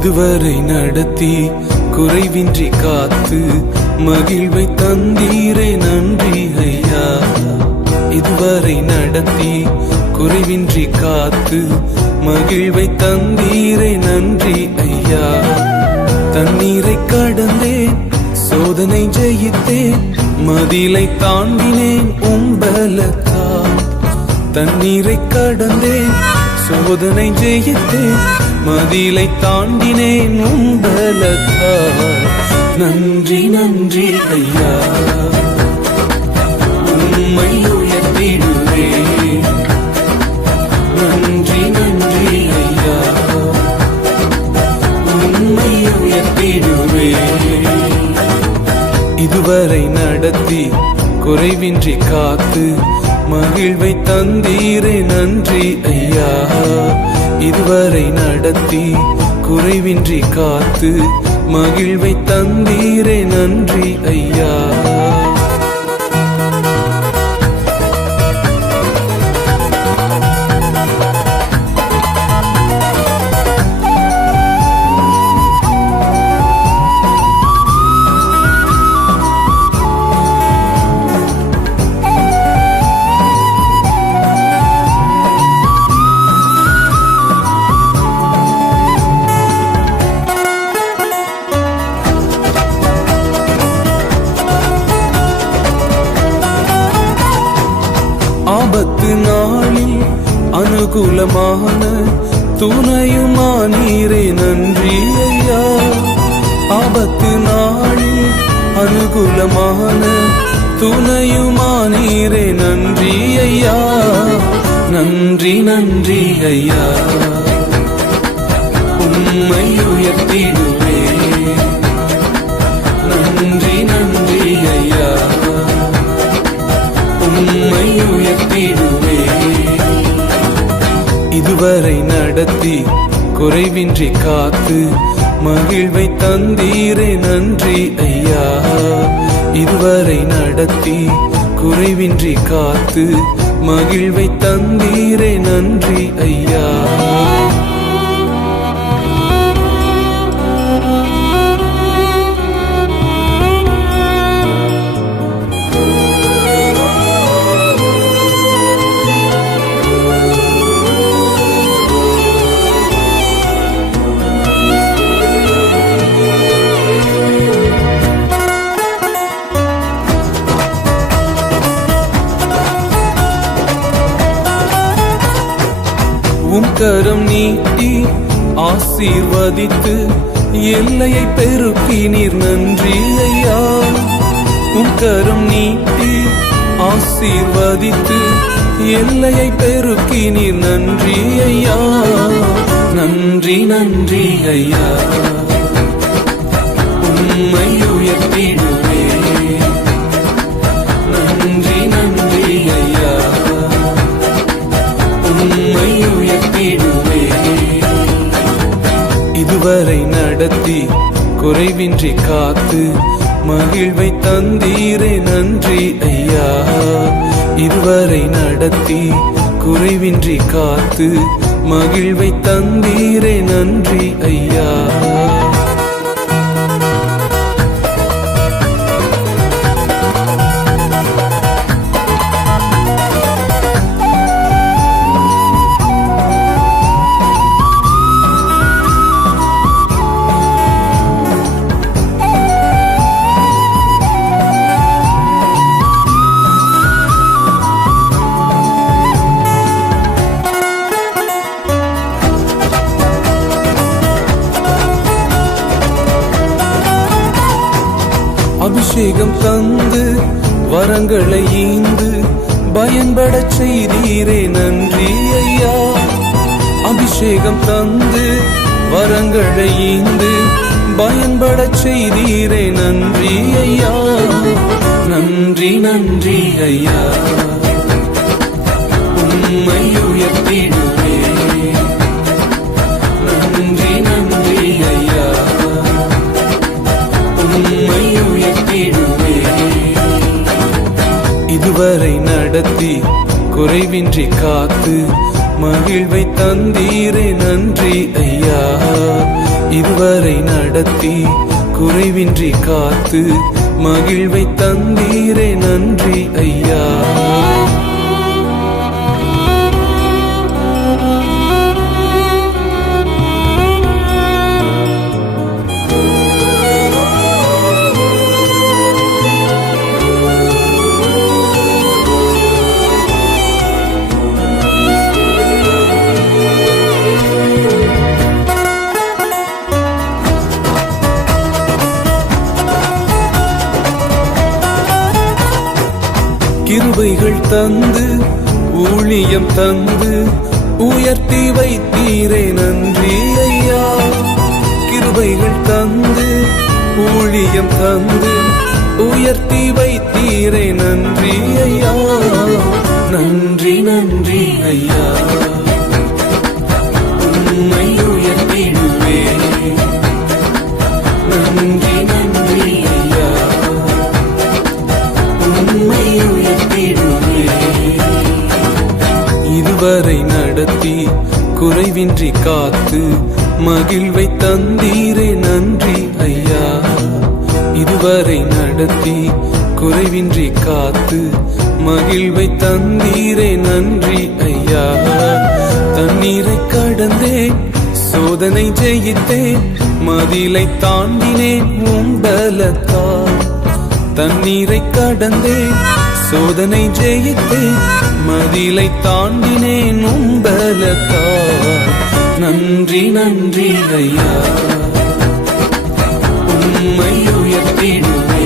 இதுவரை நடத்தி குறைவின்றி காத்து மகிழ்வை தந்தீரே நன்றி ஐயா. இதுவரை நடத்தி குறைவின்றி காத்து மகிழ்வை தந்தீரே நன்றி ஐயா. தண்ணீரை கடந்தேன், சோதனை ஜெயித்தேன், மதிலை தாண்டினேன் உம்பலத்தால். தண்ணீரை கடந்தேன், சோதனை ஜெயித்தேன், மதிலை தாண்டினேன் உம்பலத்தால். நன்றி நன்றி ஐயா, உம்மை உயர்த்திடுவேன். நன்றி நன்றி ஐயா, உம்மை உயர்த்திடுவேன். இதுவரை நடத்தி குறைவின்றி காத்து மகிழ்வை தந்தீரே நன்றி ஐயா. இதுவரை நடத்தி குறைவின்றி காத்து மகிழ்வை தந்தீரே நன்றி ஐயா. ஆபத்து நாளில் அனுகூலமான துணையுமானீரே நன்றி ஐயா. ஆபத்து நாளில் அனுகூலமான துணையுமானீரே நன்றி ஐயா. நன்றி நன்றி ஐயா, உம்மை உயர்த்திடுவேன். நன்றி நன்றி ஐயா, உம்மை உயர்த்திடுவேன். இதுவரை நடத்தி குறைவின்றி காத்து மகிழ்வை தந்தீரே நன்றி ஐயா. இதுவரை நடத்தி குறைவின்றி காத்து மகிழ்வை தந்தீரே நன்றி ஐயா. உம் கரம் நீட்டி ஆசீர்வதித்து எல்லையை பெருக்கினீர் நன்றி ஐயா. உம் கரம் நீட்டி ஆசீர்வதித்து எல்லையை பெருக்கினீர் நன்றி ஐயா. நன்றி நன்றி ஐயா, உம்மை உயர்த்திடுவேன். நன்றி நன்றி ஐயா, உம்மை உயர்த்திடுவேன். இதுவரை நடத்தி குறைவின்றி காத்து மகிழ்வை தந்தீரே நன்றி ஐயா. இதுவரை நடத்தி குறைவின்றி காத்து மகிழ்வை தந்தீரே நன்றி ஐயா. அபிஷேகம் தந்து வரங்களை ஈந்து பயன்பட செய்தீரே நன்றி ஐயா. அபிஷேகம் தந்து வரங்களை ஈந்து பயன்பட செய்தீரே நன்றி ஐயா. நன்றி நன்றி ஐயா, உம்மை உயர்த்திடுவேன். நன்றி நன்றி ஐயா, உம்மை உயர்த்திடுவேன். இதுவரை நடத்தி குறைவின்றி காத்து மகிழ்வை தந்தீரே நன்றி ஐயா. இதுவரை நடத்தி குறைவின்றி காத்து மகிழ்வை தந்தீரே நன்றி ஐயா. கிருபைகள் தந்து ஊழியம் தந்து உயர்த்தி வைத்தீரே நன்றி ஐயா. கிருபைகள் தந்து ஊழியம் தந்து உயர்த்தி வைத்தீரே நன்றி ஐயா. நன்றி நன்றி ஐயா. உம்மை உயர்த்திடுவே. நன்றி நன்றி ஐயா. உம்மை உயர்த்திடுவே. இதுவரை நடத்தி குறைவின்றி காத்து மகிழ்வை தந்தீரே நன்றி ஐயா. இதுவரை நடத்தி குறைவின்றி காத்து மகிழ்வை தந்தீரே நன்றி ஐயா. தண்ணீரை கடந்தேன் சோதனை ஜெயித்தேன் மதிலை தாண்டினேன் உம் பலத்தால். தண்ணீரை கடந்தேன் சோதனை ஜெயித்தேன் மதிலை தாண்டினேன் உம் பலத்தால். நன்றி நன்றி ஐயா. உம்மை உயர்த்திடுவே.